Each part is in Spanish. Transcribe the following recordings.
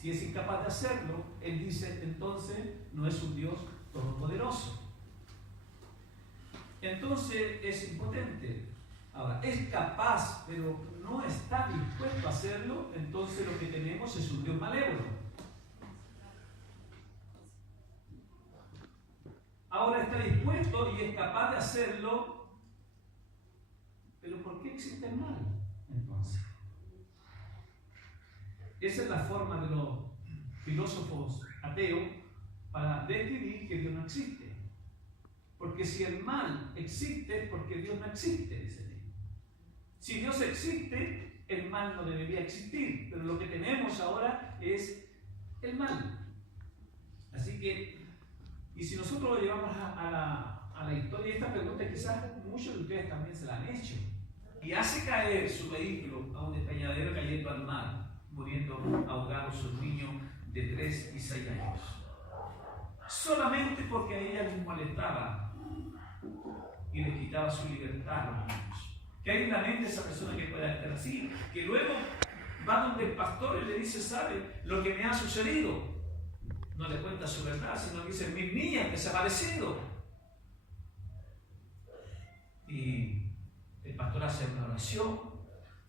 Si es incapaz de hacerlo, él dice, entonces no es un Dios todopoderoso. Entonces es impotente. Ahora, es capaz, pero no está dispuesto a hacerlo, entonces lo que tenemos es un Dios malévolo. Ahora está dispuesto y es capaz de hacerlo, pero ¿por qué existe el mal entonces? Esa es la forma de los filósofos ateos para describir que Dios no existe. Porque si el mal existe, es porque Dios no existe, dice Dios. Si Dios existe, el mal no debería existir, pero lo que tenemos ahora es el mal. Así que, y si nosotros lo llevamos a la historia, esta pregunta quizás muchos de ustedes también se la han hecho. Y hace caer su vehículo a un despeñadero cayendo al mar, muriendo ahogados sus niños de 3 y 6 años. Solamente porque a ella les molestaba y les quitaba su libertad a los niños. Que hay en la mente esa persona que pueda estar así, que luego va donde el pastor y le dice, ¿sabe lo que me ha sucedido? No le cuenta su verdad, sino dice, mis niñas han desaparecido. Y el pastor hace una oración,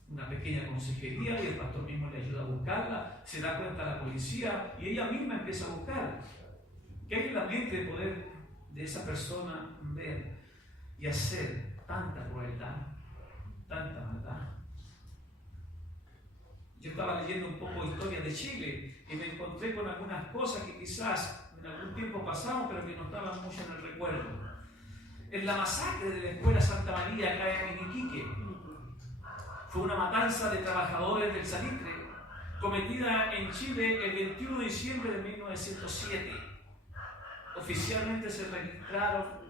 una pequeña consejería, y el pastor mismo le ayuda a buscarla, se da cuenta a la policía y ella misma empieza a buscar. ¿Qué hay en la mente de poder de esa persona ver y hacer tanta crueldad, tanta maldad? Yo estaba leyendo un poco de historia de Chile y me encontré con algunas cosas que quizás en algún tiempo pasamos, pero que no estaban mucho en el recuerdo. En la masacre de la Escuela Santa María acá en Iquique, fue una matanza de trabajadores del salitre cometida en Chile el 21 de diciembre de 1907. Oficialmente se registraron,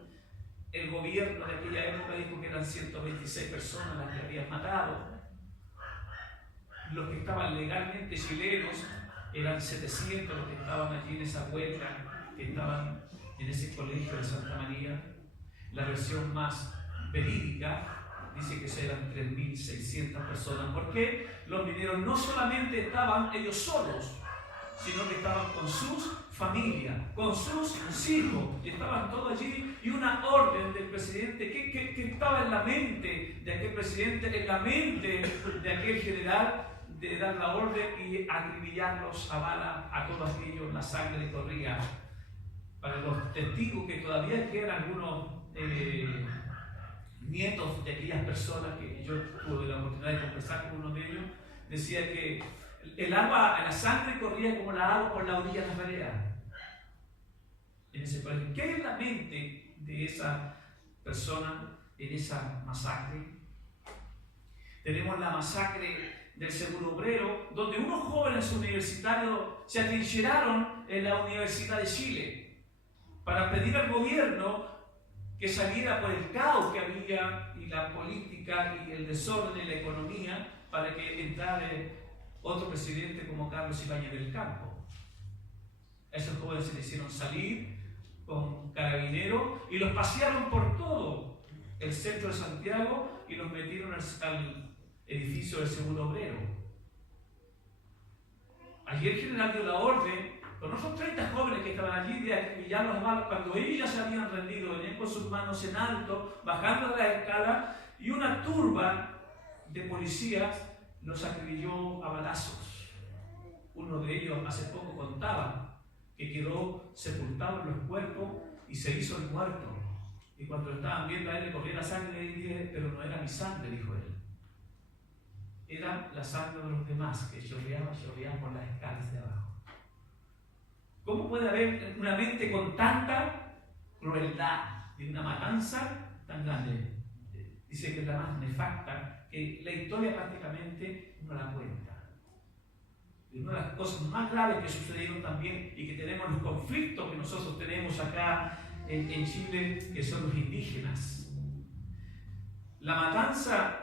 el gobierno de aquella época dijo que eran 126 personas las que habían matado. Los que estaban legalmente chilenos eran 700 los que estaban allí en esa huelga, que estaban en ese colegio de Santa María. La versión más verídica dice que eran 3.600 personas. ¿Por qué? Los mineros no solamente estaban ellos solos, sino que estaban con sus familias, con sus hijos, y estaban todos allí, y una orden del presidente, que estaba en la mente de aquel presidente, en la mente de aquel general, de dar la orden y acribillarlos a bala a todos aquellos, la sangre corría. Para los testigos que todavía quedan algunos nietos de aquellas personas que yo tuve la oportunidad de conversar con uno de ellos, decía que el agua, la sangre corría como la agua por la orilla de la vereda. En ese país. ¿Qué es la mente de esa persona en esa masacre? Tenemos la masacre del Seguro Obrero, donde unos jóvenes universitarios se atrincheraron en la Universidad de Chile para pedir al gobierno que saliera por el caos que había y la política y el desorden en la economía para que entrara otro presidente como Carlos Ibáñez del Campo. A esos jóvenes se les hicieron salir con carabineros y los pasearon por todo el centro de Santiago y los metieron al edificio del Seguro Obrero. Allí el general dio la orden con esos 30 jóvenes que estaban allí de acribillarlos a balas. Cuando ellos ya se habían rendido, venían con sus manos en alto, bajando de la escala, y una turba de policías los acribilló a balazos. Uno de ellos hace poco contaba que quedó sepultado en los cuerpos y se hizo el muerto. Y cuando estaban viendo a él le corría la sangre, y dije, pero no era mi sangre, dijo él. Era la sangre de los demás que chorreaba por las escalas de abajo. ¿Cómo puede haber una mente con tanta crueldad y una matanza tan grande? Dice que es la más nefasta, que la historia prácticamente no la cuenta. Y una de las cosas más graves que sucedieron también y que tenemos los conflictos que nosotros tenemos acá en Chile, que son los indígenas. La matanza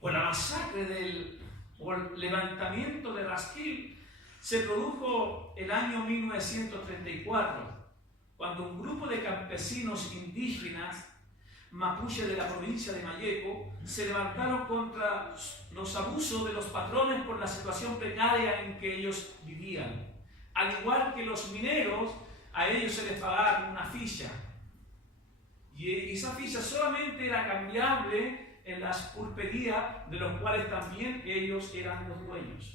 o la masacre o el levantamiento de Rasquil se produjo el año 1934, cuando un grupo de campesinos indígenas mapuche de la provincia de Malleco se levantaron contra los abusos de los patrones por la situación precaria en que ellos vivían. Al igual que los mineros, a ellos se les pagaba una ficha. Y esa ficha solamente era cambiable en las pulperías, de los cuales también ellos eran los dueños.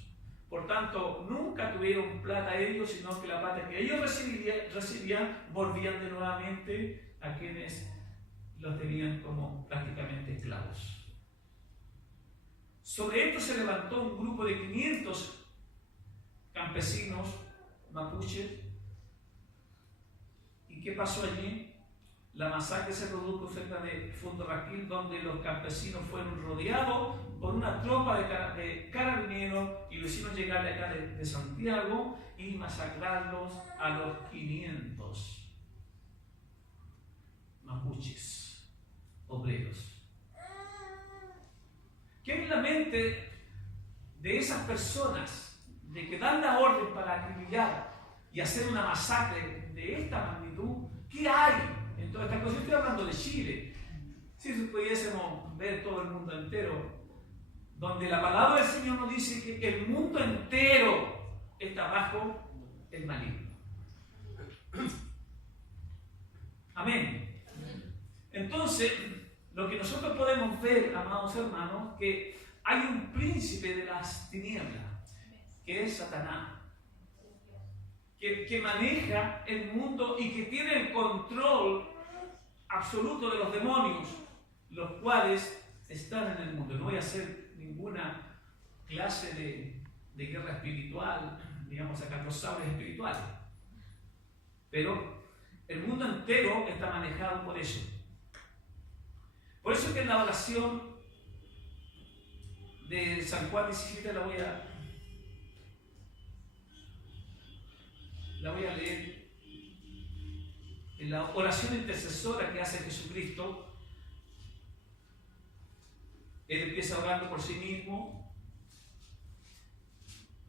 Por tanto, nunca tuvieron plata ellos, sino que la plata que ellos recibían volvían de nuevamente a quienes los tenían como prácticamente esclavos. Sobre esto se levantó un grupo de 500 campesinos mapuches. ¿Y qué pasó allí? La masacre se produjo cerca de Fundoraquil, donde los campesinos fueron rodeados por una tropa de carabineros y lo hicieron llegar de acá de Santiago y masacrarlos a los 500 mapuches, obreros. ¿Qué hay en la mente de esas personas de que dan la orden para acribillar y hacer una masacre de esta magnitud? ¿Qué hay en toda esta cosa? Yo estoy hablando de Chile. Si pudiésemos ver todo el mundo entero, donde la palabra del Señor nos dice que el mundo entero está bajo el maligno. Amén. Entonces, lo que nosotros podemos ver, amados hermanos, que hay un príncipe de las tinieblas, que es Satanás, que maneja el mundo y que tiene el control absoluto de los demonios, los cuales están en el mundo. No voy a hacer ninguna clase de guerra espiritual, digamos, sacar los sables espirituales, pero el mundo entero está manejado por eso. Por eso que en la oración de San Juan 17 la voy a leer. En la oración intercesora que hace Jesucristo, Él empieza orando por sí mismo,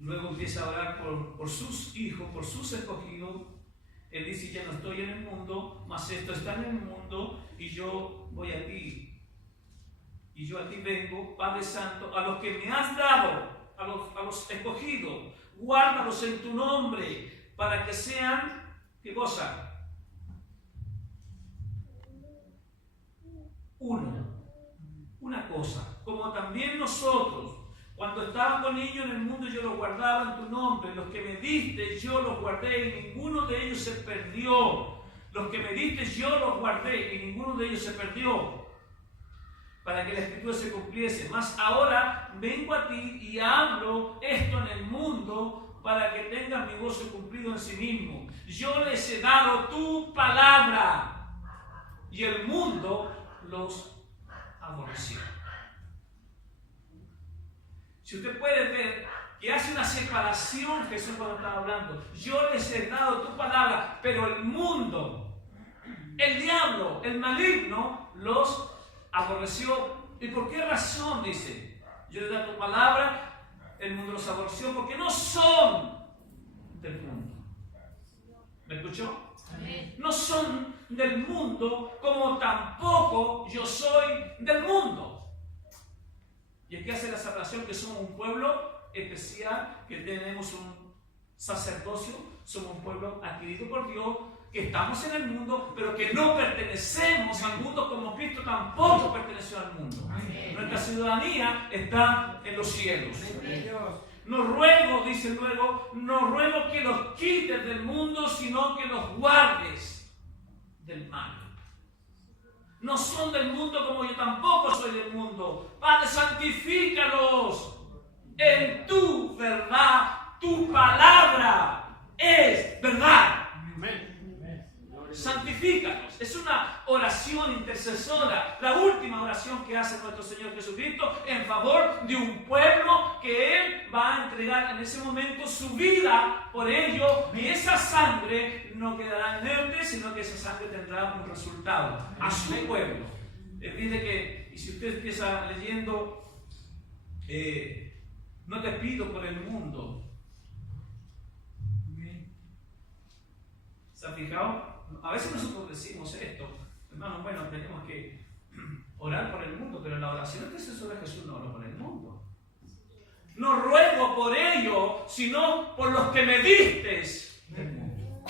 luego empieza a orar por sus hijos, por sus escogidos. Él dice: ya no estoy en el mundo, mas esto está en el mundo, y yo voy a ti. Y yo a ti vengo, Padre Santo, a los que me has dado, a los escogidos, guárdalos en tu nombre, para que sean, ¿qué cosa? Uno. Una cosa. Como también nosotros, cuando estábamos niños en el mundo, yo los guardaba en tu nombre. Los que me diste, yo los guardé, y ninguno de ellos se perdió. Los que me diste, yo los guardé, y ninguno de ellos se perdió, para que la Escritura se cumpliese. Mas ahora vengo a ti y hablo esto en el mundo, para que tengas mi gozo cumplido en sí mismo. Yo les he dado tu palabra, y el mundo los aborreció. Si usted puede ver que hace una separación Jesús cuando estaba hablando. Yo les he dado tu palabra, pero el mundo, el diablo, el maligno, los aborreció. ¿Y por qué razón? Dice: yo les he dado tu palabra, el mundo los aborreció, porque no son del mundo. ¿Me escuchó? Amén. No son del mundo, como tampoco yo soy del mundo. Y aquí hace la separación, que somos un pueblo especial, que tenemos un sacerdocio, somos un pueblo adquirido por Dios, que estamos en el mundo, pero que no pertenecemos al mundo, como Cristo tampoco perteneció al mundo. Amén. Nuestra ciudadanía está en los cielos. Amén. No ruego, dice luego, no ruego que los quites del mundo, sino que los guardes del mal. No son del mundo, como yo tampoco soy del mundo. Padre, santifícalos en tu verdad. Tu palabra es verdad. Amén. Santifícanos. Es una oración intercesora, la última oración que hace nuestro Señor Jesucristo en favor de un pueblo que Él va a entregar en ese momento su vida por ello, y esa sangre no quedará inerte, sino que esa sangre tendrá un resultado a su pueblo. Él dice que, y si usted empieza leyendo, no te pido por el mundo. ¿Se han fijado? A veces nosotros decimos esto, hermanos, bueno, tenemos que orar por el mundo, pero la oración intercesora Jesús no oró por el mundo. No ruego por ellos, sino por los que me distes del mundo.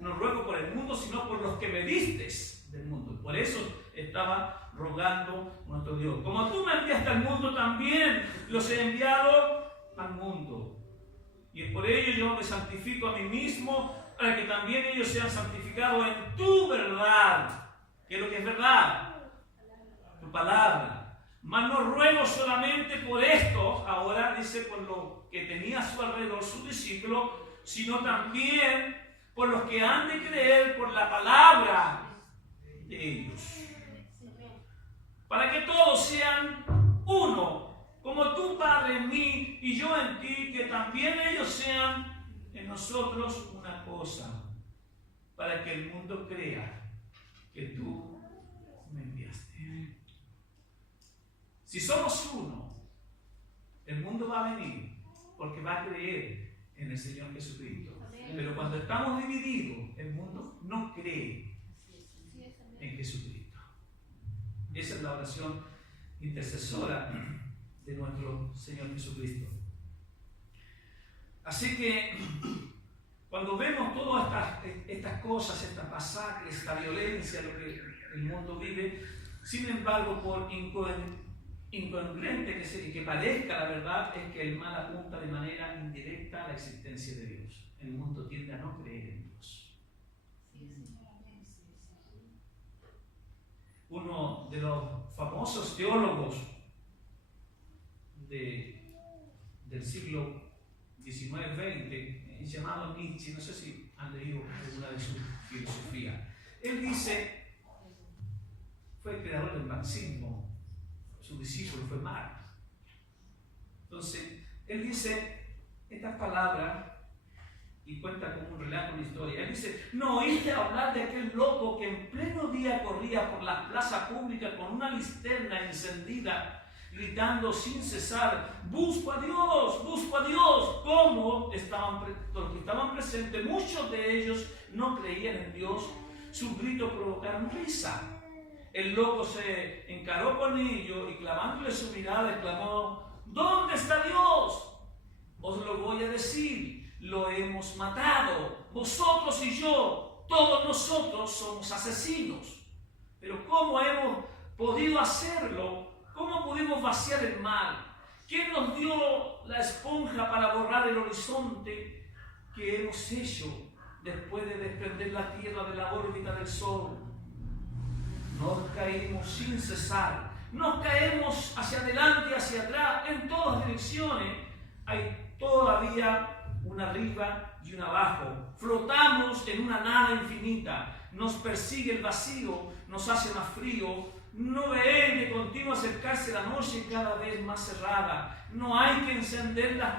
No ruego por el mundo, sino por los que me distes del mundo. Por eso estaba rogando nuestro Dios. Como tú me enviaste al mundo, también los he enviado al mundo. Y es por ello yo me santifico a mí mismo, para que también ellos sean santificados en tu verdad. ¿Qué es lo que es verdad? Tu palabra. Mas no ruego solamente por estos, ahora dice por lo que tenía a su alrededor sus discípulos, sino también por los que han de creer por la palabra de ellos. Para que todos sean uno, como tú, Padre, en mí y yo en ti, que también ellos sean en nosotros una cosa, para que el mundo crea que tú me enviaste. Si somos uno, el mundo va a venir porque va a creer en el Señor Jesucristo. Pero cuando estamos divididos, el mundo no cree en Jesucristo. Esa es la oración intercesora de nuestro Señor Jesucristo. Así que cuando vemos todas estas cosas, estas masacres, esta violencia, lo que el mundo vive, sin embargo, por incongruente que parezca, la verdad es que el mal apunta de manera indirecta a la existencia de Dios. El mundo tiende a no creer en Dios. Uno de los famosos teólogos del siglo XIX-XX, llamado Nietzsche, no sé si han leído alguna de su filosofía. Él dice, fue el creador del marxismo, su discípulo fue Marx. Entonces, él dice estas palabras y cuenta como un relato, una historia. Él dice, ¿no oíste hablar de aquel loco que en pleno día corría por la plaza pública con una linterna encendida, gritando sin cesar, busco a Dios, busco a Dios? ¿Cómo? Los que estaban presentes, muchos de ellos no creían en Dios. Sus gritos provocaron risa. El loco se encaró con ellos y clavándole su mirada exclamó, ¿dónde está Dios? Os lo voy a decir, lo hemos matado, vosotros y yo, todos nosotros somos asesinos. Pero ¿cómo hemos podido hacerlo? ¿Cómo pudimos vaciar el mal? ¿Quién nos dio la esponja para borrar el horizonte que hemos hecho después de desprender la Tierra de la órbita del Sol? Nos caímos sin cesar, nos caemos hacia adelante y hacia atrás, en todas direcciones. Hay todavía una arriba y una abajo. Flotamos en una nada infinita. Nos persigue el vacío, nos hace más frío. No ven de continuo acercarse la noche cada vez más cerrada. No hay que encender las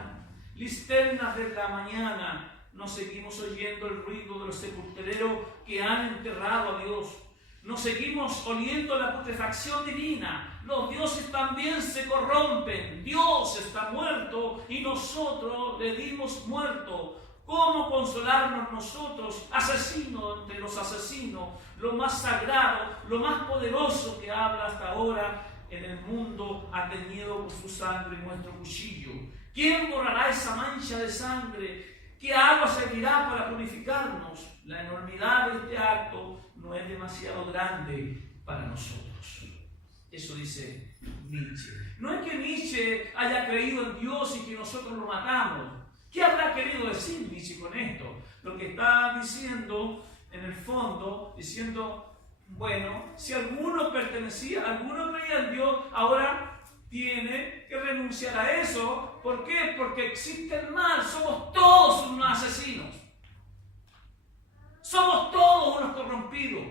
linternas de la mañana. No seguimos oyendo el ruido de los sepultureros que han enterrado a Dios. Nos seguimos oliendo la putrefacción divina. Los dioses también se corrompen. Dios está muerto y nosotros le dimos muerto. ¿Cómo consolarnos nosotros, asesinos entre los asesinos, lo más sagrado, lo más poderoso que habla hasta ahora en el mundo, ha teñido por su sangre nuestro cuchillo? ¿Quién borrará esa mancha de sangre? ¿Qué agua servirá para purificarnos? La enormidad de este acto no es demasiado grande para nosotros. Eso dice Nietzsche. No es que Nietzsche haya creído en Dios y que nosotros lo matamos. ¿Qué habrá querido decir Nietzsche con esto? Lo que está diciendo, en el fondo, diciendo, bueno, si alguno creía en Dios, ahora tiene que renunciar a eso. ¿Por qué? Porque existe el mal. Somos todos unos asesinos. Somos todos unos corrompidos.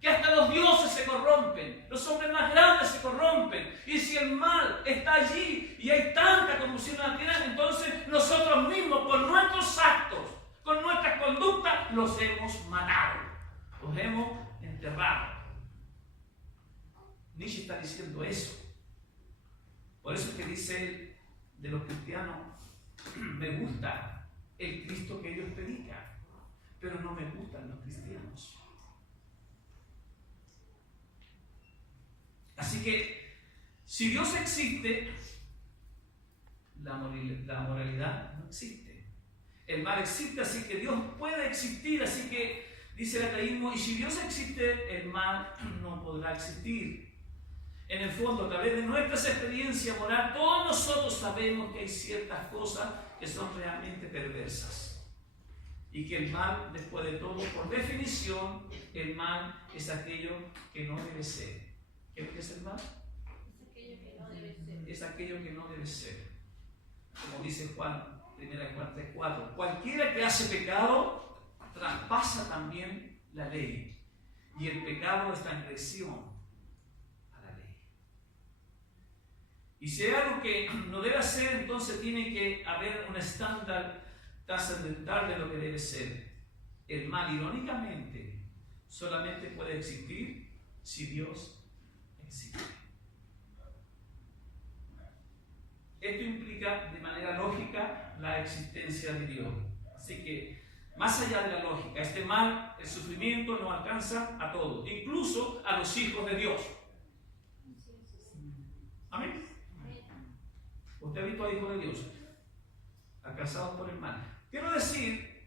Que hasta los dioses se corrompen. Los hombres más grandes se corrompen. Y si el mal está allí y hay tanta corrupción en la tierra, entonces nosotros mismos, con nuestros actos, con nuestras conductas, los hemos matado. Los hemos enterrado. Nietzsche está diciendo eso. Por eso es que dice él, de los cristianos, me gusta el Cristo que ellos predican, pero no me gustan los cristianos. Así que, si Dios existe, la moralidad no existe. El mal existe, así que Dios puede existir, así que dice el ateísmo, y si Dios existe, el mal no podrá existir. En el fondo, a través de nuestras experiencias morales, todos nosotros sabemos que hay ciertas cosas que son realmente perversas. Y que el mal, después de todo, por definición, el mal es aquello que no debe ser. ¿Qué es el mal? Es aquello que no debe ser. Es aquello que no debe ser. Como dice Juan, 1 Juan 3:4, cualquiera que hace pecado traspasa también la ley. Y el pecado es transgresión a la ley. Y si hay algo que no debe hacer, entonces tiene que haber un estándar trascendental de lo que debe ser. El mal, irónicamente, solamente puede existir si Dios existe. Esto implica de manera lógica la existencia de Dios. Así que, más allá de la lógica, este mal, el sufrimiento, no alcanza a todos, incluso a los hijos de Dios. Amén. Usted ha visto a hijos de Dios alcanzados por el mal. Quiero decir,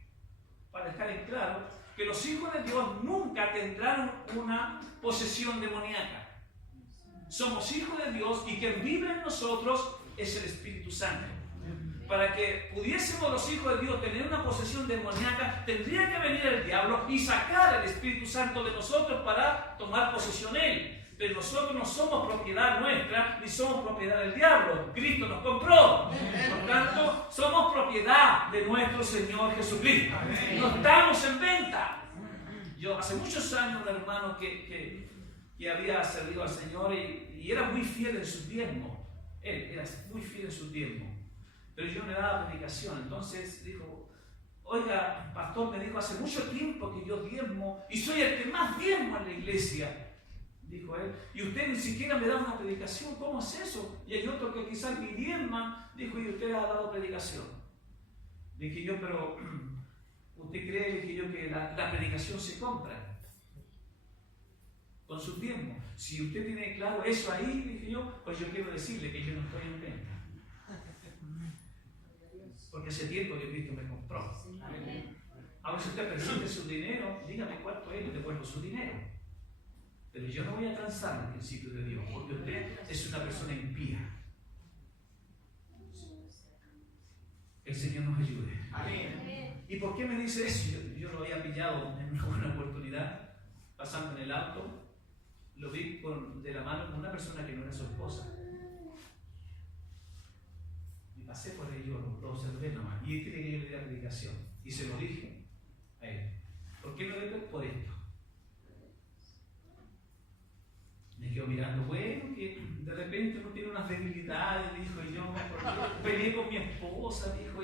para dejar en claro, que los hijos de Dios nunca tendrán una posesión demoníaca. Somos hijos de Dios y quien vive en nosotros es el Espíritu Santo. Para que pudiésemos los hijos de Dios tener una posesión demoníaca, tendría que venir el diablo y sacar el Espíritu Santo de nosotros para tomar posesión de él. Pero nosotros no somos propiedad nuestra, ni somos propiedad del diablo. Cristo nos compró. Por tanto, somos propiedad de nuestro Señor Jesucristo. No estamos en venta. Yo hace muchos años, un hermano que había servido al Señor y era muy fiel en sus diezmos. Él era muy fiel en sus diezmos. Pero yo no le daba predicación. Entonces dijo, oiga, pastor, me dijo hace mucho tiempo que yo diezmo y soy el que más diezmo en la iglesia. Dijo él, y usted ni siquiera me da una predicación, ¿cómo es eso? Y hay otro que quizás ni diezma, dijo, y usted ha dado predicación. Dije yo, pero ¿usted cree, dije yo, que la predicación se compra con sus diezmos? Si usted tiene claro eso ahí, dije yo, pues yo quiero decirle que yo no estoy en venta. Porque hace tiempo que Cristo me compró. Ahora si usted percibe su dinero, dígame cuánto es y le devuelvo su dinero. Pero yo no voy a transar los principios de Dios, porque usted es una persona impía. El Señor nos ayude. Amén. ¿Y por qué me dice eso? Yo lo había pillado en una buena oportunidad, pasando en el auto, lo vi de la mano con una persona que no era su esposa. Y pasé por ahí, yo lo observé nomás. Y él quería que yo le diera predicación. Y se lo dije a él. ¿Por qué lo digo? Por esto. Me quedo mirando, bueno, que de repente uno tiene unas debilidades, dijo, y yo peleé con mi esposa, dijo,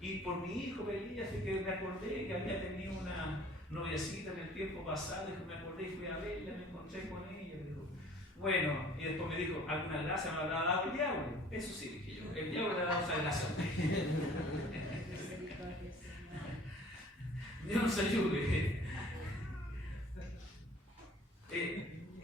y por mi hijo peleé, así que me acordé que había tenido una noviecita en el tiempo pasado, dijo, me acordé y fui a verla, me encontré con ella, dijo, bueno, y después me dijo, alguna gracia me habrá dado el diablo. Eso sí, dije yo, el diablo le ha dado esa gracia. Dios nos ayude.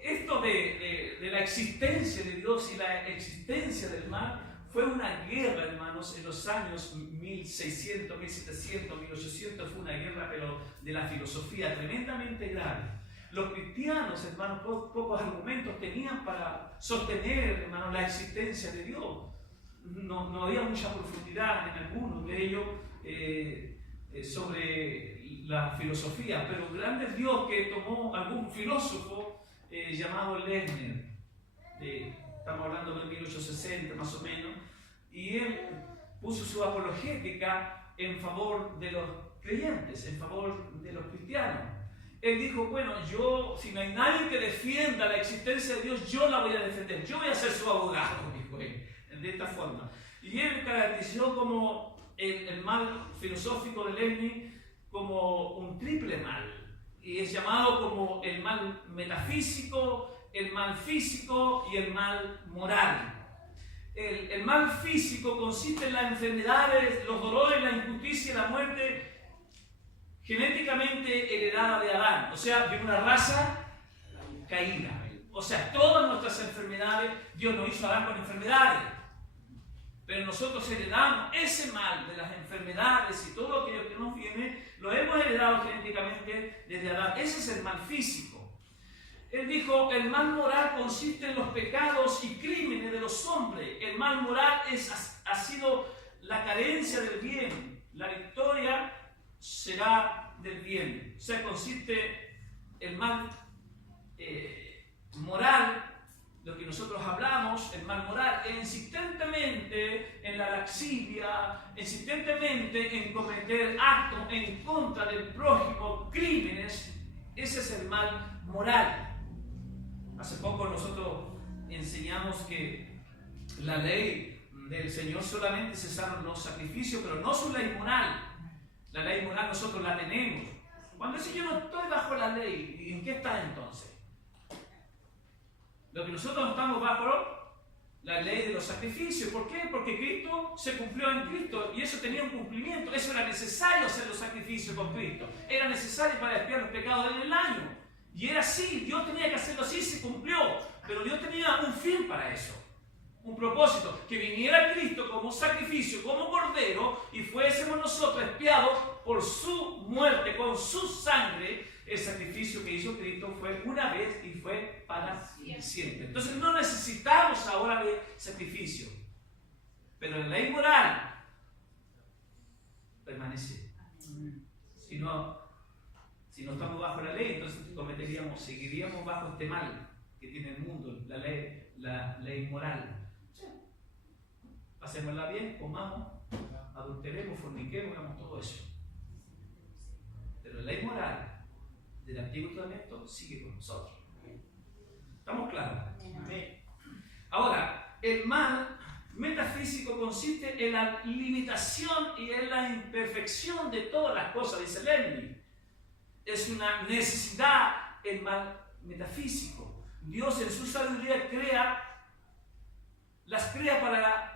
Esto de la existencia de Dios y la existencia del mal fue una guerra, hermanos, en los años 1600, 1700, 1800, fue una guerra, pero de la filosofía tremendamente grave. Los cristianos, hermanos, pocos argumentos tenían para sostener, hermanos, la existencia de Dios. No había mucha profundidad en algunos de ellos sobre la filosofía, pero grande es Dios que tomó algún filósofo llamado Lesner, estamos hablando de 1860 más o menos, y él puso su apologética en favor de los creyentes, en favor de los cristianos. Él dijo, bueno, si no hay nadie que defienda la existencia de Dios, yo la voy a defender, yo voy a ser su abogado, dijo él, de esta forma. Y él caracterizó como el mal filosófico de Lesner como un triple mal. Y es llamado como el mal metafísico, el mal físico y el mal moral. El mal físico consiste en las enfermedades, los dolores, la injusticia y la muerte genéticamente heredada de Adán, o sea, de una raza caída. O sea, todas nuestras enfermedades, Dios nos hizo a Adán con enfermedades. Pero nosotros heredamos ese mal de las enfermedades y todo aquello que nos viene, lo hemos heredado genéticamente desde Adán. Ese es el mal físico. Él dijo, el mal moral consiste en los pecados y crímenes de los hombres. El mal moral ha sido la carencia del bien. La victoria será del bien. O sea, consiste el mal moral, lo que nosotros hablamos, el mal moral, insistentemente en la laxivia, insistentemente en cometer actos en contra del prójimo, crímenes. Ese es el mal moral. Hace poco nosotros enseñamos que la ley del Señor solamente cesaron los sacrificios, pero no su ley moral. La ley moral nosotros la tenemos. Cuando dice yo no estoy bajo la ley, ¿y en qué está entonces? Lo que nosotros estamos bajo la ley de los sacrificios. ¿Por qué? Porque Cristo se cumplió en Cristo y eso tenía un cumplimiento. Eso era necesario hacer los sacrificios con Cristo. Era necesario para expiar los pecados del año. Y era así, Dios tenía que hacerlo así, se cumplió. Pero Dios tenía un fin para eso. Un propósito, que viniera Cristo como sacrificio, como cordero, y fuésemos nosotros expiados por su muerte, con su sangre. El sacrificio que hizo Cristo fue una vez y fue para siempre. Entonces no necesitamos ahora de sacrificio. Pero la ley moral permanece. Si no estamos bajo la ley, entonces seguiríamos bajo este mal que tiene el mundo, la ley moral. Hacémosla bien, comamos, adulteremos, forniquemos, hagamos todo eso. Pero la ley moral del Antiguo Testamento sigue con nosotros. ¿Estamos claros? Ahora, el mal metafísico consiste en la limitación y en la imperfección de todas las cosas, dice Lenin. Es una necesidad el mal metafísico. Dios en su sabiduría las crea para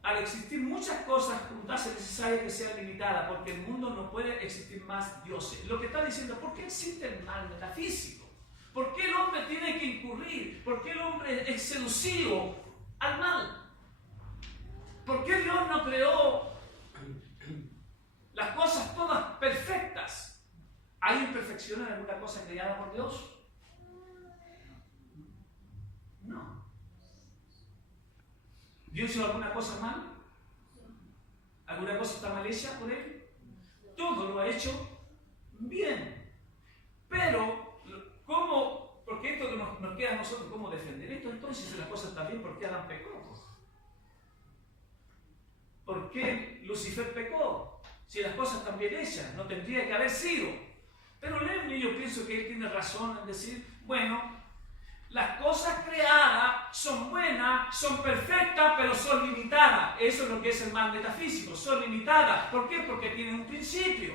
al existir muchas cosas juntas es necesario que sean limitadas, porque el mundo no puede existir más dioses. Lo que está diciendo, ¿por qué existe el mal metafísico? ¿Por qué el hombre tiene que incurrir? ¿Por qué el hombre es seducido al mal? ¿Por qué Dios no creó las cosas todas perfectas? ¿Hay imperfección en alguna cosa creada por Dios? No. ¿Dios hizo alguna cosa mal? ¿Alguna cosa está mal hecha por Él? Todo lo ha hecho bien. Pero, ¿cómo? Porque esto nos queda a nosotros, ¿cómo defender esto? Entonces, si las cosas están bien, ¿por qué Adán pecó? ¿Por qué Lucifer pecó? Si las cosas están bien hechas, no tendría que haber sido. Pero Lenin, yo pienso que él tiene razón en decir, bueno, las cosas creadas son buenas, son perfectas, pero son limitadas. Eso es lo que es el mal metafísico, son limitadas. ¿Por qué? Porque tienen un principio.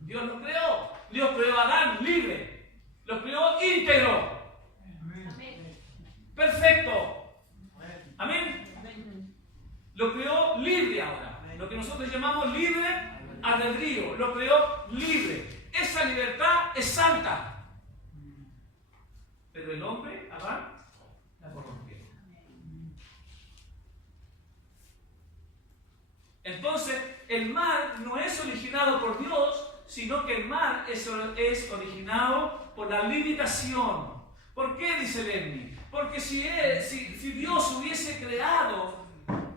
Dios lo creó. Dios creó a Adán libre. Lo creó íntegro. Amén. Perfecto. Amén. Lo creó libre ahora. Lo que nosotros llamamos libre albedrío. Lo creó libre. Esa libertad es santa. Pero el hombre, Adán, la corrompió. Entonces, el mal no es originado por Dios, sino que el mal es originado por la limitación. ¿Por qué, dice Lenin? Porque si Dios hubiese creado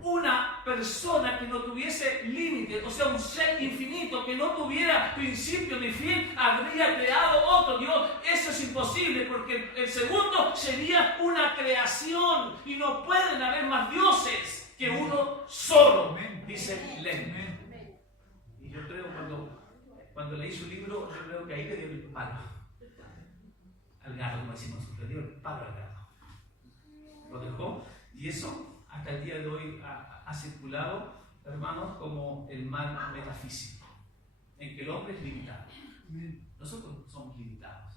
una persona que no tuviese límites, o sea, un ser infinito que no tuviera principio ni fin, habría creado otro Dios. Eso es imposible, porque el segundo sería una creación y no pueden haber más dioses que uno solo, dice Lenin. Y yo creo, cuando leí su libro, yo creo que ahí le dio el palo al gato, como decimos, le dio el palo al gato. Lo dejó, y eso hasta el día de hoy ha circulado, hermanos, como el mal metafísico, en que el hombre es limitado. Nosotros somos limitados.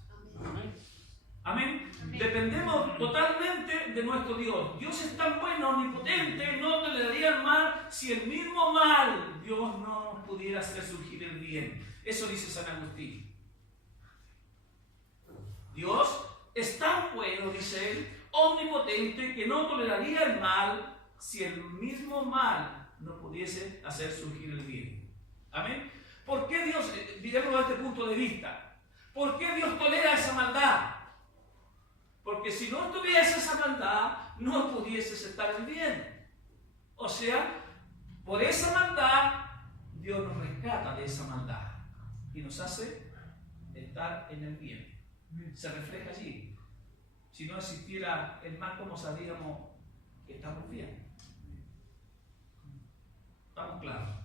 Amén. Dependemos totalmente de nuestro Dios. Dios es tan bueno, omnipotente, no toleraría el mal si el mismo mal Dios no pudiera hacer surgir el bien. Eso dice San Agustín. Dios es tan bueno, dice él, omnipotente, que no toleraría el mal si el mismo mal no pudiese hacer surgir el bien. Amén. ¿Por qué Dios, miremos desde este punto de vista, por qué Dios tolera esa maldad? Porque si no tuviese esa maldad, no pudieses estar en bien. O sea, por esa maldad, Dios nos rescata de esa maldad y nos hace estar en el bien. Se refleja allí. Si no existiera el mal, ¿cómo sabríamos que estamos bien? ¿Estamos claros?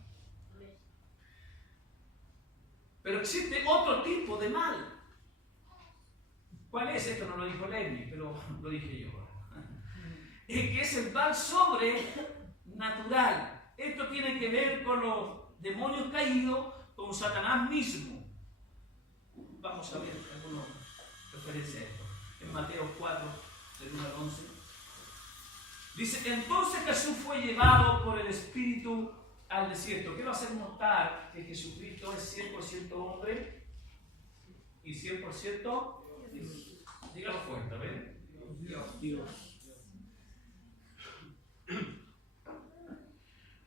Pero existe otro tipo de mal. ¿Cuál es? Esto no lo dijo Lenny, pero lo dije yo. Que es el mal sobrenatural. Esto tiene que ver con los demonios caídos, con Satanás mismo. Vamos a ver alguna referencia a esto. En Mateo 4, del 1 al 11. Dice, entonces Jesús fue llevado por el Espíritu al desierto. Quiero hacer notar que Jesucristo es 100% hombre y 100% Dios. Dígalo fuerte, ¿ven? Dios.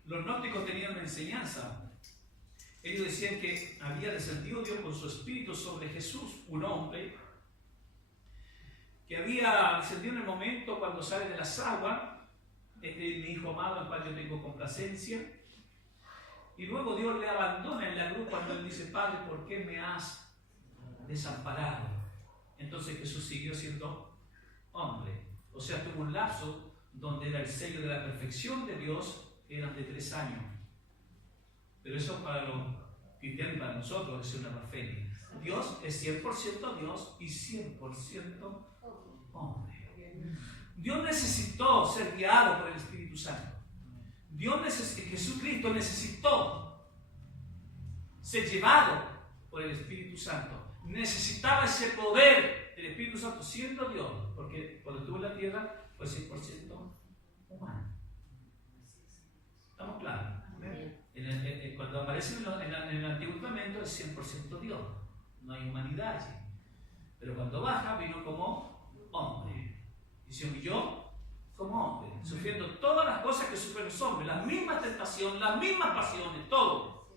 Los gnósticos tenían una enseñanza. Ellos decían que había descendido Dios con su espíritu sobre Jesús, un hombre, que había descendido en el momento cuando sale de las aguas, este es mi hijo amado, al cual yo tengo complacencia, y luego Dios le abandona en la cruz cuando él dice, Padre, ¿por qué me has desamparado? Entonces Jesús siguió siendo hombre, o sea, tuvo un lapso donde era el sello de la perfección de Dios, que eran de 3 años. Pero eso para los cristianos y para nosotros es una blasfemia. Dios es 100% Dios y 100% hombre. Dios necesitó ser guiado por el Espíritu Santo. Jesucristo necesitó ser llevado por el Espíritu Santo. Necesitaba ese poder del Espíritu Santo siendo Dios, porque cuando estuvo en la tierra fue 100% humano. ¿Estamos claros? Cuando aparece en el Antiguo Testamento es 100% Dios, no hay humanidad allí. Pero cuando baja vino como hombre y se humilló como hombre, sufriendo todas las cosas que sufren los hombres, las mismas tentaciones, las mismas pasiones, todo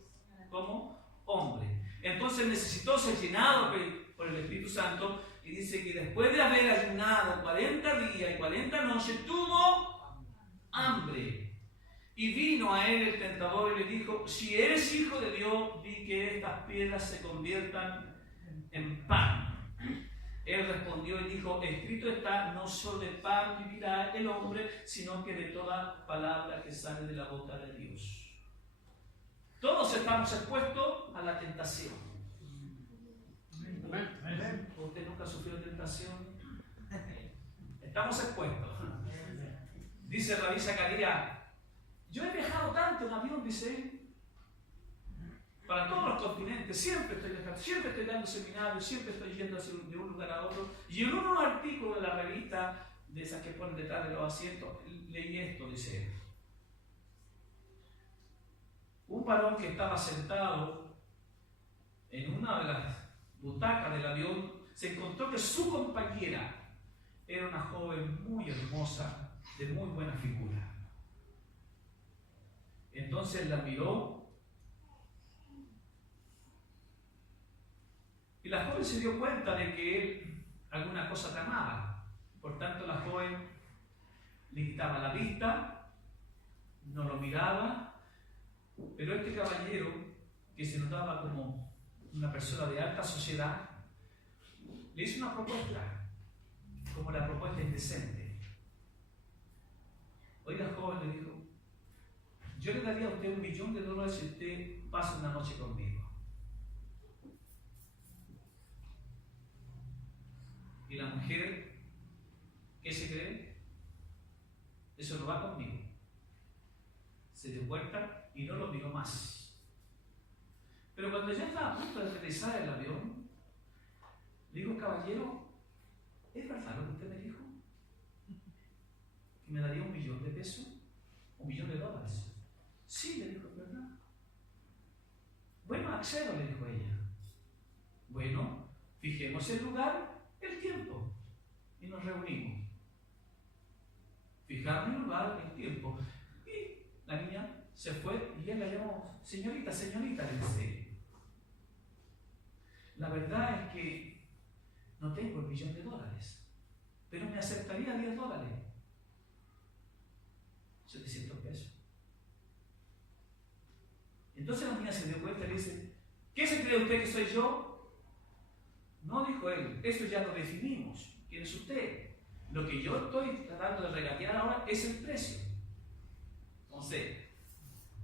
como hombre. Entonces necesitó ser llenado por el Espíritu Santo y dice que después de haber ayunado 40 días y 40 noches tuvo hambre. Y vino a él el tentador y le dijo, si eres hijo de Dios, di que estas piedras se conviertan en pan. Él respondió y dijo, escrito está, no solo de pan vivirá el hombre, sino que de toda palabra que sale de la boca de Dios. Todos estamos expuestos a la tentación. ¿Usted nunca sufrió tentación? Estamos expuestos. Dice Rabí Zacarías, yo he viajado tanto en avión, dice él, para todos los continentes, siempre estoy viajando, siempre estoy dando seminarios, siempre estoy yendo de un lugar a otro. Y en un artículo de la revista, de esas que ponen detrás de los asientos, leí esto, dice él. Un varón que estaba sentado en una de las butacas del avión, se encontró que su compañera era una joven muy hermosa, de muy buena figura. Entonces la miró y la joven se dio cuenta de que él alguna cosa tramaba. Por tanto, la joven le quitaba la vista, no lo miraba, pero este caballero, que se notaba como una persona de alta sociedad, le hizo una propuesta, como la propuesta indecente. Oiga, joven, le dijo, yo le daría a usted $1.000.000 si usted pasa una noche conmigo. Y la mujer, ¿qué se cree? Eso no va conmigo. Se dio vuelta y no lo miró más. Pero cuando ya estaba a punto de aterrizar el avión, le dijo, caballero, ¿es verdad lo que usted me dijo? ¿Que me daría $1.000.000? $1.000.000. Sí, le dijo, ¿verdad? Bueno, accedo, le dijo ella. Bueno, fijemos el lugar, el tiempo. nos reunimos. Fijaron el lugar, el tiempo. Y la niña se fue y él la llamó, señorita, señorita, le dice. La verdad es que no tengo el $1.000.000, pero me aceptaría $10. $700. Entonces la niña se dio cuenta y le dice, ¿qué se cree usted que soy yo? No, dijo él, eso ya lo definimos. ¿Quién es usted? Lo que yo estoy tratando de regatear ahora es el precio. Entonces,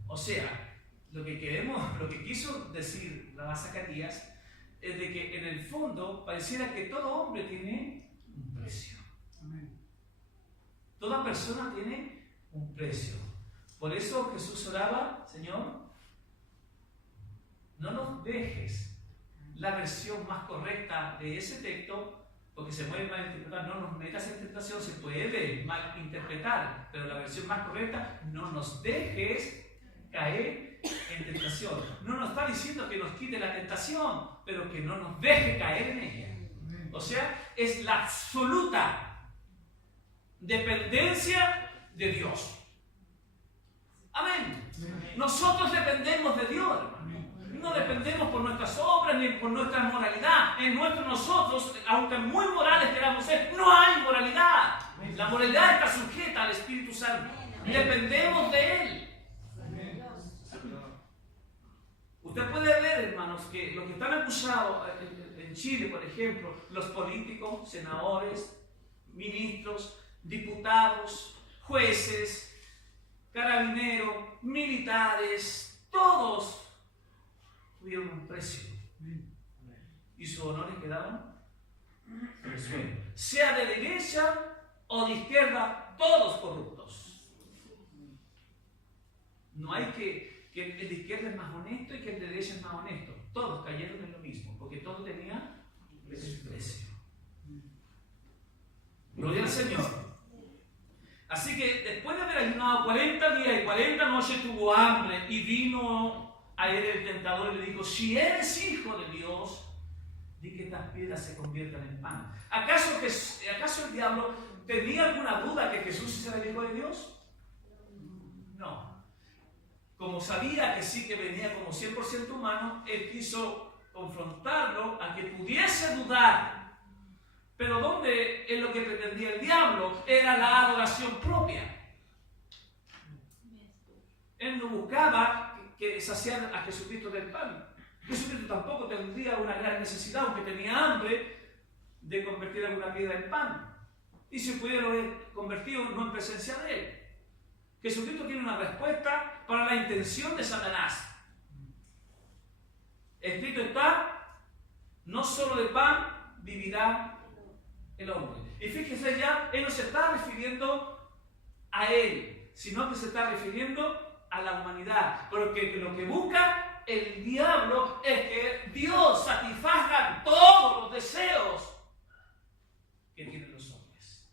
o sea, lo que quiso decir la Zacarías es de que en el fondo pareciera que todo hombre tiene un precio. Toda persona tiene un precio. Por eso Jesús oraba, Señor, no nos dejes. La versión más correcta de ese texto, porque se puede malinterpretar, no nos metas en tentación, se puede malinterpretar, pero la versión más correcta, no nos dejes caer en tentación. No nos está diciendo que nos quite la tentación, pero que no nos deje caer en ella. O sea, es la absoluta dependencia de Dios. Amén. Nosotros dependemos de Dios, hermano. No dependemos por nuestras obras ni por nuestra moralidad. En nosotros, aunque muy morales queramos ser, no hay moralidad. La moralidad está sujeta al Espíritu Santo. Dependemos de Él. Usted puede ver, hermanos, que los que están acusados en Chile, por ejemplo, los políticos, senadores, ministros, diputados, jueces, carabineros, militares, todos tuvieron un precio y sus honores quedaban en el suelo. Sea de derecha o de izquierda, todos corruptos. No hay que el de izquierda es más honesto y que el de derecha es más honesto. Todos cayeron en lo mismo, porque todo tenía precio. Gloria al Señor. Así que después de haber ayunado 40 días y 40 noches tuvo hambre y vino a él el tentador y le dijo, si eres hijo de Dios, di que estas piedras se conviertan en pan. ¿Acaso el diablo tenía alguna duda que Jesús era el hijo de Dios? No. Como sabía que sí que venía como 100% humano, él quiso confrontarlo a que pudiese dudar. Pero ¿dónde es lo que pretendía el diablo? Era la adoración propia. Él no buscaba que saciar a Jesucristo del pan. Jesucristo tampoco tendría una gran necesidad, aunque tenía hambre, de convertir alguna piedra en pan. Y si pudiera haber convertido no en presencia de él. Jesucristo tiene una respuesta para la intención de Satanás. Escrito está, no solo de pan vivirá el hombre. Y fíjese ya, él no se está refiriendo a él, sino que se está refiriendo a la humanidad. Porque lo que busca el diablo es que Dios satisfaga todos los deseos que tienen los hombres.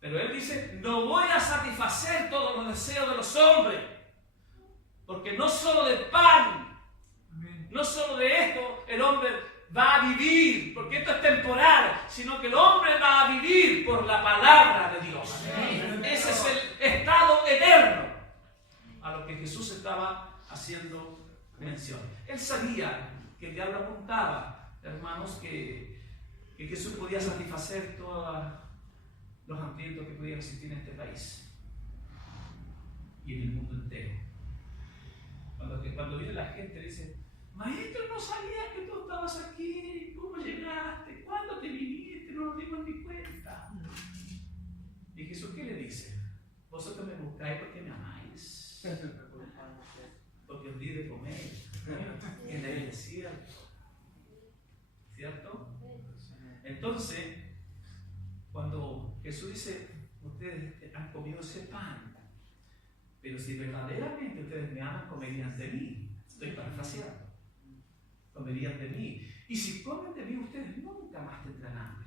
Pero él dice, no voy a satisfacer todos los deseos de los hombres, porque no solo de pan, no solo de esto el hombre va a vivir, porque esto es temporal, sino que el hombre va a vivir por la palabra de Dios. Ese es el estado eterno a lo que Jesús estaba haciendo mención. Él sabía que el diablo apuntaba, hermanos, que Jesús podía satisfacer todos los hambrientos que pudieran existir en este país y en el mundo entero. Cuando viene la gente dice, maestro, no sabía que tú estabas aquí, ¿cómo llegaste? ¿Cuándo te viniste? No nos dimos ni cuenta. Y Jesús, ¿qué le dice? Vosotros me buscáis porque me amáis, porque os di de comer en el desierto, ¿cierto? Entonces, cuando Jesús dice, ustedes han comido ese pan, pero si verdaderamente ustedes me aman, comerían de mí. Estoy parafraseando. Comerían de mí. Y si comen de mí, ustedes nunca más tendrán hambre.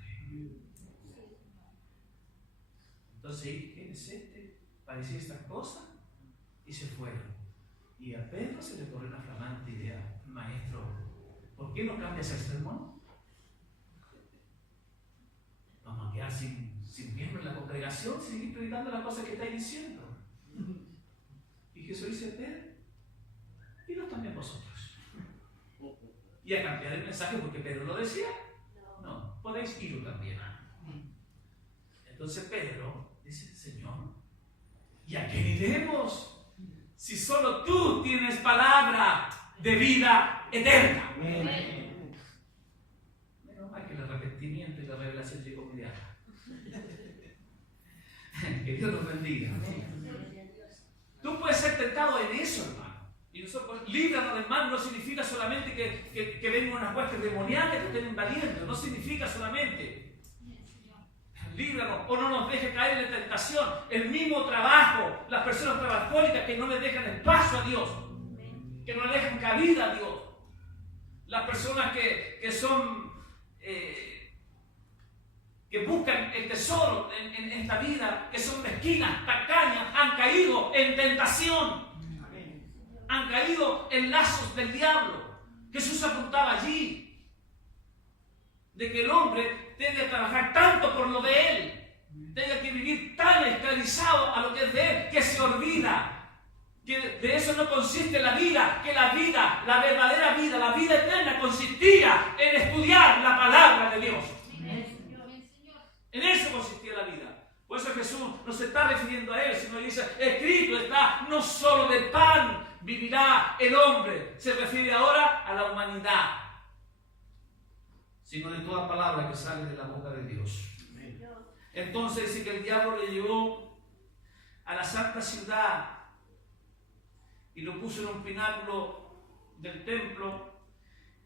Entonces, ¿quién es este? Para decir estas cosas, y se fueron. Y a Pedro se le ocurrió una flamante idea. Maestro, ¿por qué no cambias el sermón? quedar sin miembro en la congregación, seguir predicando las cosas que estáis diciendo. Y Jesús dice, Pedro, iros también vosotros. Y a cambiar el mensaje porque Pedro lo decía. No, podéis iros también. Entonces Pedro dice, Señor, ¿y a quién iremos? Si solo tú tienes palabra de vida eterna. Amén. Menos mal que el arrepentimiento y la revelación llegó inmediata. Que Dios nos bendiga. Tú puedes ser tentado en eso, hermano. Y nosotros, líbranos del mal no significa solamente que vengan unas huestes demoníacas que te estén invadiendo. No significa solamente. Líbranos o no nos deje caer en la tentación. El mismo trabajo, las personas trabajólicas que no le dejan espacio a Dios, que no le dejan cabida a Dios. Las personas que son, que buscan el tesoro en esta vida, que son mezquinas, tacañas, han caído en tentación. Han caído en lazos del diablo. Jesús apuntaba allí de que el hombre debe trabajar tanto por lo de él, tenga que vivir tan esclavizado a lo que es de él, que se olvida que de eso no consiste la vida, que la vida, la verdadera vida, la vida eterna consistía en estudiar la palabra de Dios. En eso consistía la vida. Por eso Jesús no se está refiriendo a él, sino dice, escrito está, no solo del pan vivirá el hombre. Se refiere ahora a la humanidad, sino de toda palabra que sale de la boca de Dios. Entonces dice que el diablo le llevó a la santa ciudad y lo puso en un pináculo del templo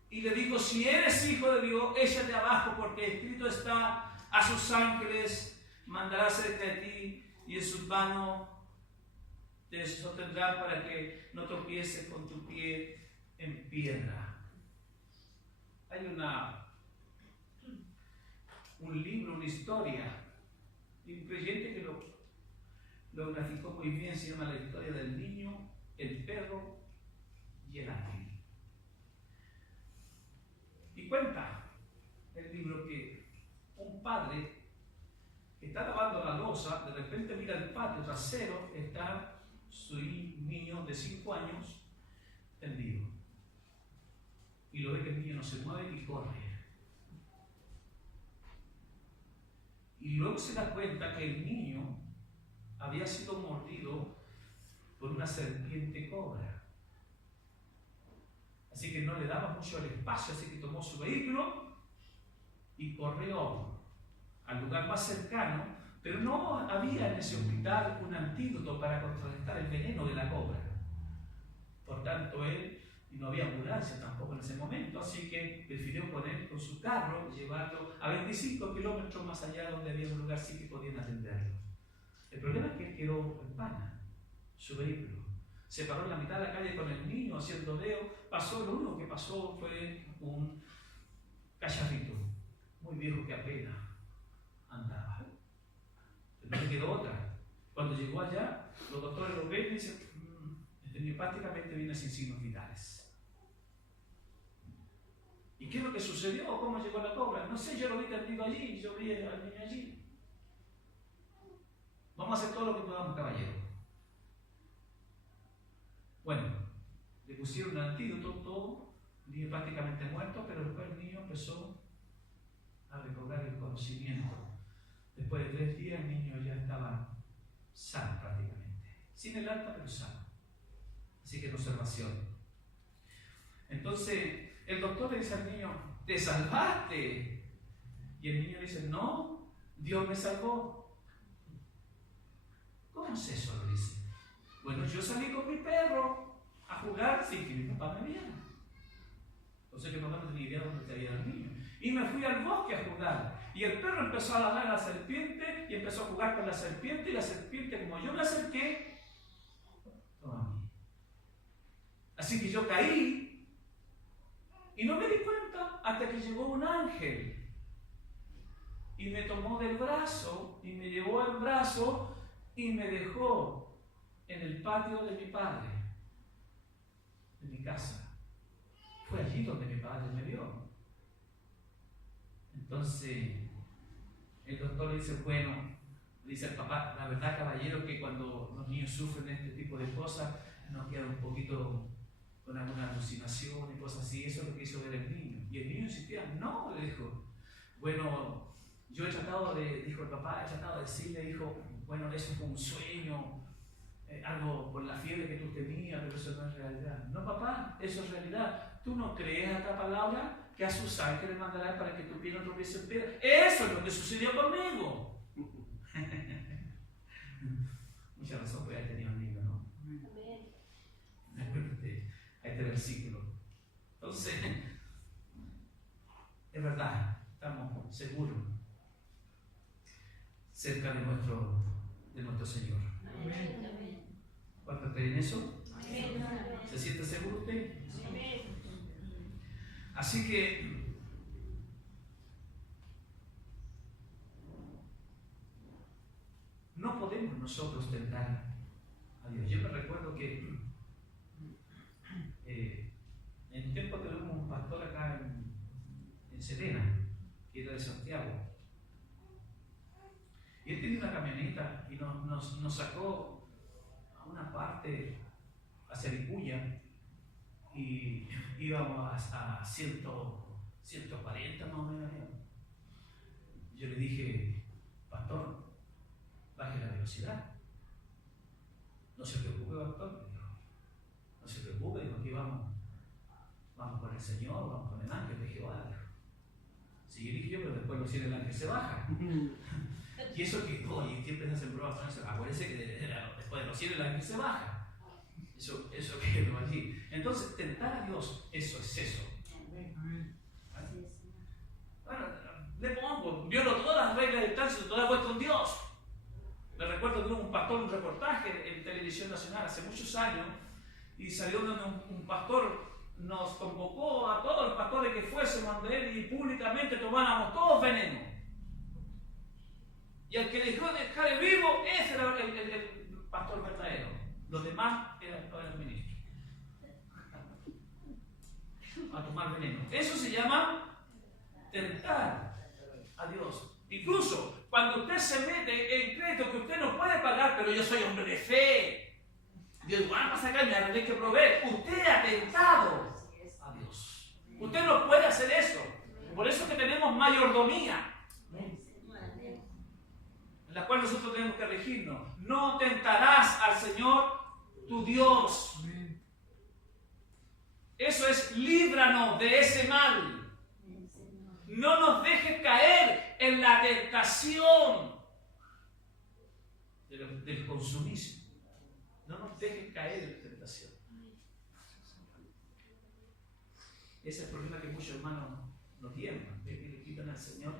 y le dijo, si eres hijo de Dios, échate abajo, porque escrito está, a sus ángeles mandará cerca de ti y en sus manos te sostendrán para que no tropieces con tu pie en piedra. Hay un libro, una historia de un creyente que lo graficó muy bien, se llama La historia del niño, el perro y el ángel. Y cuenta el libro que un padre que está lavando la loza, de repente mira el patio trasero, está su niño de 5 años tendido. Y lo ve que el niño no se mueve y corre. Y luego se da cuenta que el niño había sido mordido por una serpiente cobra. Así que no le daba mucho el espacio, así que tomó su vehículo y corrió al lugar más cercano, pero no había en ese hospital un antídoto para contrarrestar el veneno de la cobra. Por tanto, y no había ambulancia tampoco en ese momento, así que prefirió poner con su carro, llevarlo a 25 kilómetros más allá, donde había un lugar sí que podían atenderlo. El problema es que él quedó en pana, su vehículo. Se paró en la mitad de la calle con el niño haciendo deo. Lo único que pasó fue un cacharrito, muy viejo que apenas andaba. Pero no le quedó otra. Cuando llegó allá, los doctores lo ven y dicen, este niño prácticamente viene sin signos vitales. ¿Y qué es lo que sucedió? ¿Cómo llegó la cobra? No sé, yo lo vi tendido allí, yo vi al niño allí. Vamos a hacer todo lo que podamos, caballero. Bueno, le pusieron un antídoto, todo, el niño prácticamente muerto, pero después el niño empezó a recobrar el conocimiento. Después de 3 días el niño ya estaba sano prácticamente, sin el alta pero sano. Así que en observación. Entonces el doctor le dice al niño, ¿te salvaste? Y el niño dice, no, Dios me salvó. ¿Cómo es eso? Lo dice. Bueno, yo salí con mi perro a jugar sin que mi papá me viera. Entonces que mi papá no tenía idea de dónde caía el niño. Y me fui al bosque a jugar. Y el perro empezó a ladrar a la serpiente y empezó a jugar con la serpiente. Y la serpiente, como yo me acerqué, tomó a mí. Así que yo caí y no me di cuenta hasta que llegó un ángel. Y me tomó del brazo y me llevó al brazo y me dejó en el patio de mi padre, de mi casa. Fue allí donde mi padre me vio. Entonces, El doctor le dice, bueno, dice el papá, la verdad, caballero, que cuando los niños sufren este tipo de cosas, nos queda un poquito con alguna alucinación y cosas así. Eso es lo que hizo ver el niño. Y el niño insistía, no, le dijo. Bueno, yo he tratado de, dijo el papá, he tratado de decirle, dijo, bueno, eso fue un sueño, algo por la fiebre que tú tenías, pero eso no es realidad. No, papá, eso es realidad. ¿Tú no crees a esta palabra? Que a sus ángeles mandará para que tu pie no tropiece en piedra. Eso es lo que sucedió conmigo. Mucha razón puede haber tenido un niño, ¿no? A este versículo. Entonces, es verdad, estamos seguros cerca de nuestro Señor. ¿Cuántos creen eso? ¿Se siente seguro usted? Así que no podemos nosotros tentar a Dios. Yo me recuerdo que en un tiempo tuvimos un pastor acá en Serena, que era de Santiago, y él tenía una camioneta y nos sacó a una parte hacia Vicuña y íbamos a 140 más o menos. Yo le dije, pastor, baje la velocidad. No se preocupe, pastor. No se preocupe, dijo, aquí vamos con el Señor, vamos con el ángel de Jehová. Sí, yo dije yo, pero después los cielos el ángel se baja. Y eso que, oye, siempre se hacen pruebas con eso. Acuérdense que después de los cielos el ángel se baja. Eso quedó allí. Entonces, tentar a Dios, eso es eso. Bueno, le pongo, violo todas las reglas de tránsito, todas voy con Dios. Me recuerdo que hubo un pastor, un reportaje en Televisión Nacional hace muchos años, y salió un pastor, nos convocó a todos los pastores que fuésemos ante él y públicamente tomáramos todos veneno. Y el que dejó de dejar vivo, ese era el pastor verdadero. Los demás eran ministros. A tomar veneno. Eso se llama tentar a Dios. Incluso cuando usted se mete en crédito que usted no puede pagar, pero yo soy hombre de fe. Dios va a sacar, me haré que proveer. Usted ha tentado a Dios. Usted no puede hacer eso. Por eso que tenemos mayordomía, en la cual nosotros tenemos que regirnos. No tentarás al Señor tu Dios. Eso es, líbranos de ese mal. No nos dejes caer en la tentación del consumismo. No nos dejes caer en la tentación. Ese es el problema que muchos hermanos no tienen, de que le quitan al Señor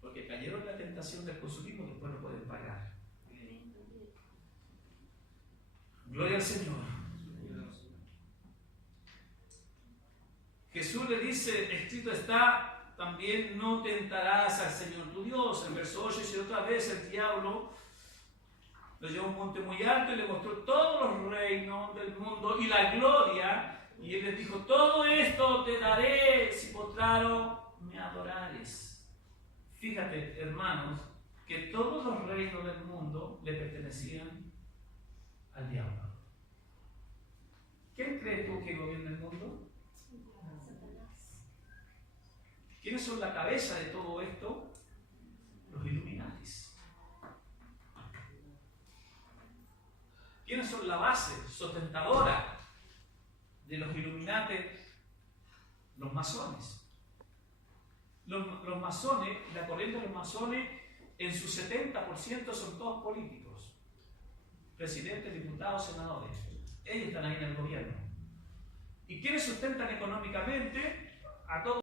porque cayeron en la tentación del consumismo, después no pueden pagar. Gloria al Señor. Jesús le dice, escrito está, también no tentarás al Señor tu Dios. En verso 8 dice otra vez, el diablo lo llevó a un monte muy alto y le mostró todos los reinos del mundo y la gloria. Y él les dijo, todo esto te daré si postrado me adorares. Fíjate, hermanos, que todos los reinos del mundo le pertenecían al diablo. ¿Quién crees tú que gobierna el mundo? ¿Quiénes son la cabeza de todo esto? Los Illuminatis. ¿Quiénes son la base sustentadora de los Illuminati? Los masones. Los masones, la corriente de los masones, en su 70% son todos políticos. Presidentes, diputados, senadores. Ellos están ahí en el gobierno. ¿Y quiénes sustentan económicamente a todos?